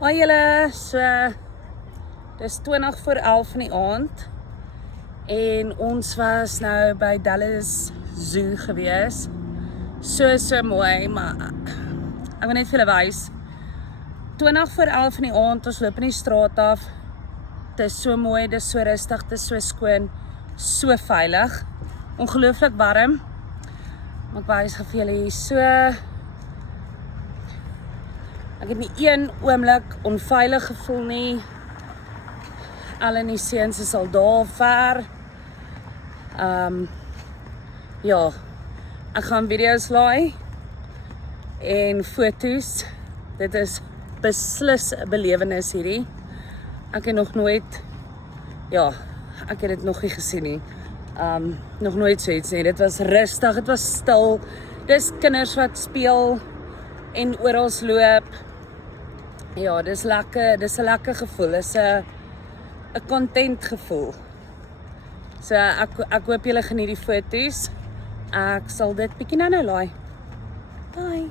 Hoi julle, dis 20 voor 11 in die aand en ons was nou by Dallas Zoo gewees. So mooi, maar ek wil net vir julle wys. 20 voor 11 in die aand, ons loop in die straat af. Dit is so mooi, dit is so rustig, dit is so skoon, so veilig. Ongelooflik warm. Maar ek wys vir julle hier so. Ek het nie een oomblik onveilig gevoel nie. Al die seuns is al daar ver. Ja, ek gaan video's laai en foto's. Dit is beslis 'n belewenis hierdie. Ek het nog nooit, ja, ek het dit nog nie gesien nie. Nog nooit so iets nie. Dit was rustig, dit was stil. Dis kinders wat speel en oral loop. Ja, dis lekker, dis 'n lekker gevoel. Dis 'n content gevoel. So ek hoop julle geniet die foto's. Ek sal dit bietjie nou laai. Bye.